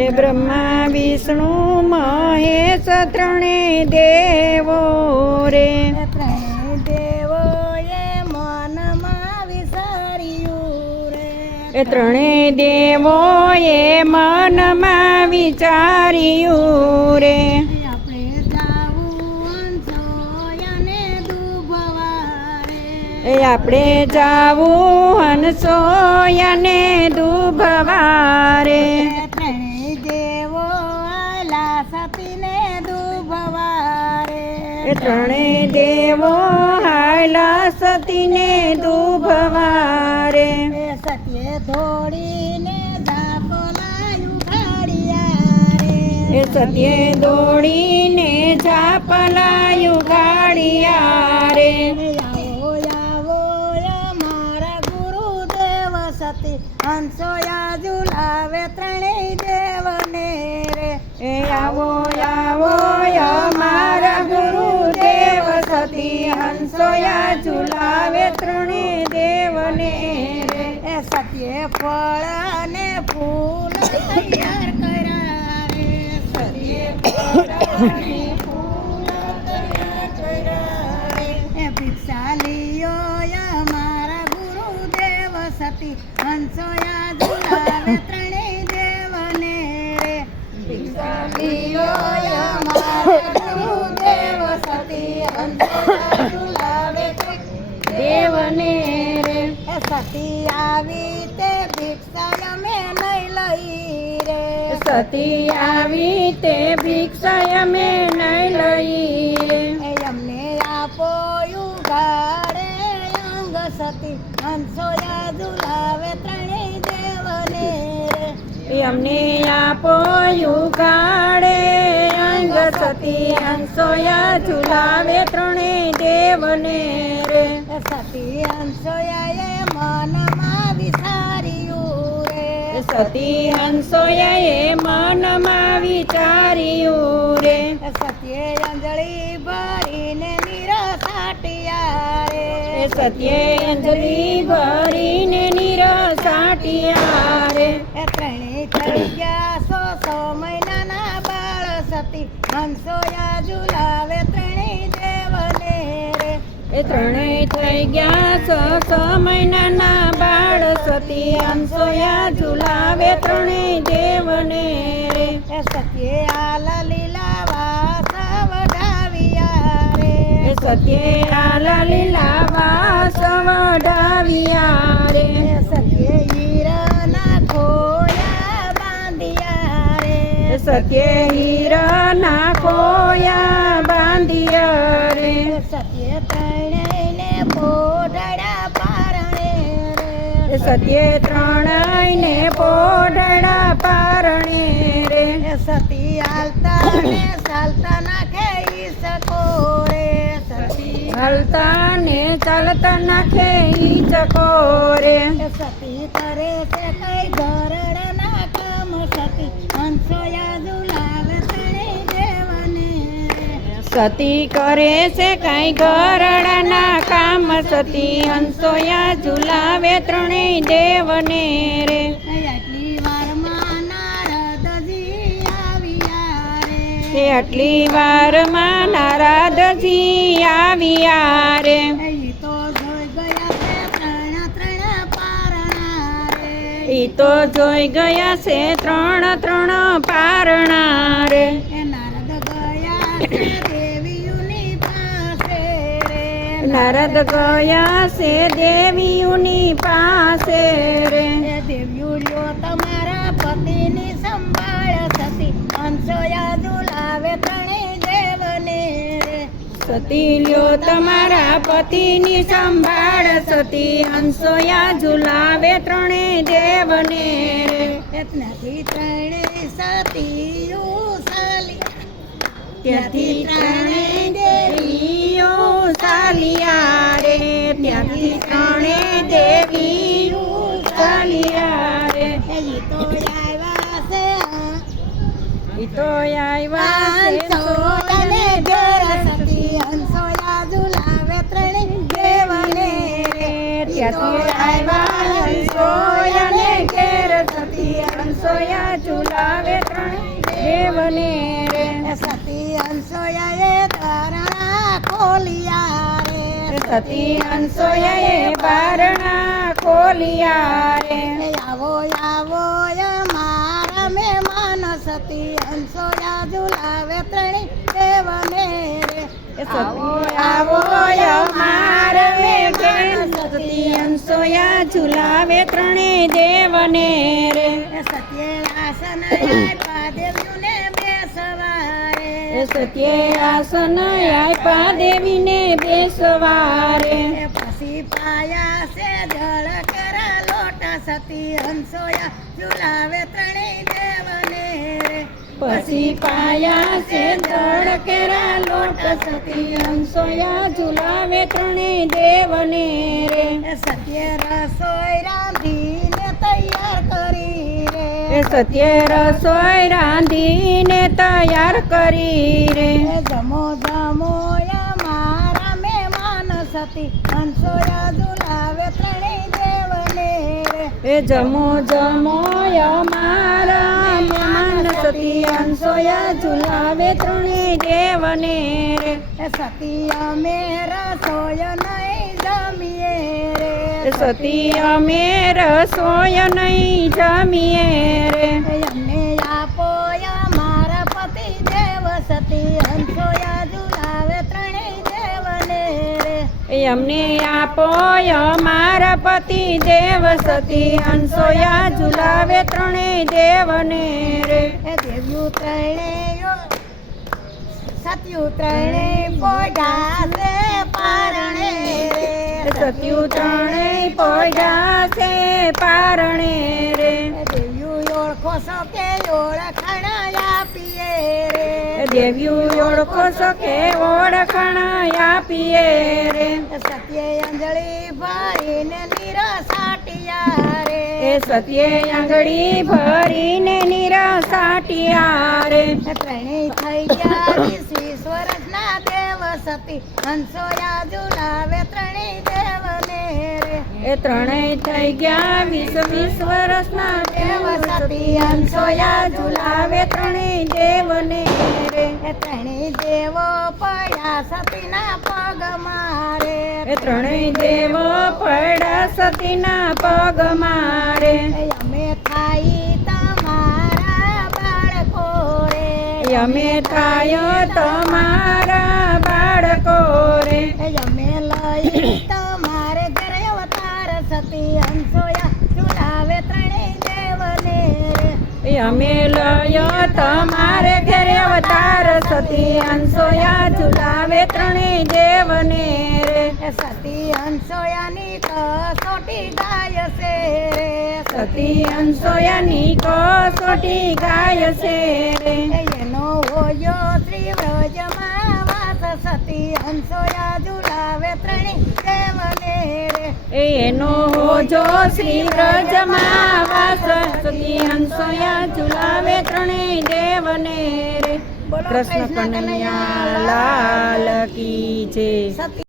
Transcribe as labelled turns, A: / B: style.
A: એ બ્રહ્મા વિષ્ણુ મહેશ ત્રણે દેવો રે.
B: એ ત્રણેય દેવોએ મનમાં વિચાર્યું રે.
A: એ ત્રણેય દેવોએ મનમાં વિચાર્યું રે. એ આપણે જાવું હંસો દુભવા દુભવારે.
B: એ ત્રણેય દેવો
A: હાલા સતીને દુભવારે.
B: સતીએ દોડીને
A: એ સત્યે દોડીને ઝાપલાયું ગાડિયા રે
B: આવો આવો મારા ગુરુદેવ સતી. હંસોયા ઝુલાવે ત્રણેય દેવને રે.
A: એ આવો આવો હંસોયા ઝુલાવે ત્રણે દેવને રે.
B: એ સત્ય ફળ અને ફૂલ તૈયાર કરાવે સત્ય ફૂલ તૈયાર કર્યા રે. એ ભિક્ષા લિયો મારા ગુરુદેવ સતી, હંસોયા ઝુલાવે ત્રણેય દેવને રે. ભિક્ષા લિયો મારા ગુરુદેવ સતી, હંસોયા સતી આવી તે ભિક્ષા અમે નહીં લઈ રે.
A: સતી આવી તે ભિક્ષા અમે નહીં લઈ
B: એ અમને આપો યુગાડે અંગ સતી. હંસોયા ઝુલાવે ત્રણેય દેવને
A: અમને આપો યુગાડે અંગ સતી. હંસોયા ઝુલાવે ત્રણે દેવને
B: સતી હંસોયાએ મનમાં વિચાર્યું રે.
A: સતી હંસોયાએ મનમાં વિચાર્યું રે.
B: અંજલિ ભરીને નિરસાટિયા રે.
A: એ સત્યે અંજલિ ભરીને નિરસાટિયા રે.
B: એ ત્રણેય થઈ ગયા સો સો મહિનાના બાળ સતી હંસોયા ઝુલાવે દેવને રે
A: એ ત્રણેય થઈ ગયા સ મહિનાના બાળ સતી સોયા ઝુલાવે ત્રણેય દેવને રે.
B: સત્યે આલા લીલા વાસ રે.
A: સત્યે આલા લીલા વાસ વઢાવ્યા રે.
B: સત્યે હીરના ખોયા બાંધ્યા રે.
A: સત્યે હીરના ખોયા
B: પોઢડા પારણે રે.
A: એ સત્યે ત્રણેયને પોઢડા પારણે રે.
B: સતી હાલતા ને ચાલતા નાખે ઈ સકો રે. સતી
A: હાલતા ને ચાલતા નાખે ઈ ચકો
B: રે. સતી સતી
A: કરે છે કઈ ગરડાના કામ સતી હંસોયા ઝુલાવે ત્રણેય દેવને રે.
B: આટલી વારમાં નારદજી આવ્યા રે.
A: તે આટલી વારમાં નારાદજી આવ્યા રે.
B: ઈ તો જોઈ ગયા છે ત્રણ ત્રણ પારણા નારદ ગયા છે દેવીઓની પાસે રે. દેવીઓ તમારા પતિની સંભાળ સતી. હંસોયા ઝુલાવે તણે દેવને
A: સતી લ્યો તમારા પતિની સંભાળ સતી. હંસોયા ઝુલાવે ત્રણે દેવને
B: ત્યાંથી ત્રણેય સતીઓ
A: ત્યાંથી ત્રણે ચાલ્યા રે ત્યાંથી ત્રણે દેવી ચાલ્યા રે
B: ઈ તો આવ્યા છે
A: ઈ તો આવ્યા છે
B: હંસોયાને ઘેર સતી હંસોયા ઝુલાવે ત્રણેય દેવને રે
A: ત્યાંથી આવ્યા હંસોયા ને ઘેર સતી હંસોયા ઝુલાવે ત્રણે દેવને. રે
B: સતી તારણા ખોલિયા
A: સતી અંસોએ બારણા ખોલિયા રે
B: આવો આવો મારા મહેમાન સતી અંસોયા ઝુલાવે ત્રણી દેવને રે.
A: આવો આવો મે મેઘેન સતી અંસોયા ઝુલાવે ત્રણે દેવને રે.
B: સત્ય આસન આપ્યા
A: એ સત્ય આસન આપ્યા દેવીને બે
B: સવારે પછી પાયા છે જળ કરા લોટા સતી હંસોયા. ઝુલાવે ત્રણેય દેવને
A: પછી પાયા છે જળ કેરા લોટા સતી હંસોયા. ઝુલાવે ત્રણેય દેવને રે.
B: સત્ય રસોઈ
A: એ સત્યે રસોઈ રાંધીને તૈયાર કરી રે
B: જમો જમો મારા મહેમાન સતી. હંસોયા ઝુલાવે ત્રણેય દેવને રે.
A: એ જમો જમો અમારા મહેમાન સતી. અંસોયા ઝુલાવે ત્રણેય દેવને રે.
B: એ સતી અમે રસોય નહીં જમીએ
A: સતી અમે રસોય નહીં જમીએ રે.
B: અમને આપો મારા પતિ દેવ સતી હંસોયા ઝુલાવે ત્રણેય દેવને રે.
A: અમને આપો અમારા પતિ દેવ સતી અંસોયા ઝુલાવે ત્રણે દેવને રે.
B: દેવ્યું ત્રણેય સત્યુ ત્રણેય પોઢા રે પારણે
A: સત્યુ ત્રણેય પડ્યા છે પારણે રે.
B: દેવ્યું ઓળખો છો કે ઓળખાણ આપીએ રે.
A: દેવ્યું ઓળખો છો કે આપીએ રે.
B: સત્ય અંજળી ભરીને નિરસાટિયા રે.
A: એ સત્ય આંગળી ભરીને નિરસાટિયા રે.
B: ત્રણેય થઈ ગયા વીસ વીસ વર્ષના દેવ સતી. હંસોયા ઝુલાવે ત્રણેય દેવને રે
A: એ ત્રણેય થઈ ગયા વીસ વીસ વર્ષના દેવ સતી. અંસોયા ઝુલાવે ત્રણેય દેવને રે
B: એ ત્રણેય દેવો પડ્યા સતીના પગ મારે.
A: એ ત્રણેય દેવો પડ્યા સતીના પગ મારે.
B: અમે થાય તમારા બાળકો રે
A: અમે થાય તમારા
B: અમે
A: લયો તમારે ઘરે અવતાર સતી અંસોયા ઝુલાવે ત્રણેય દેવને રે.
B: સતી હંસોયાની કસોટી ગાય છે. રે
A: સતી અંસોયાની કસોટી ગાય છે. રે
B: એનો હોયો શ્રી વ્રજમાં સતી હંસોયા ઝુલાવે ત્રણેય દેવને રે.
A: એનો હોજો શ્રી વ્રજમાં વાસ સતી હંસોયા જુલાવે ત્રણેય દેવને રે. કૃષ્ણ કનૈયા લાલ કી જય.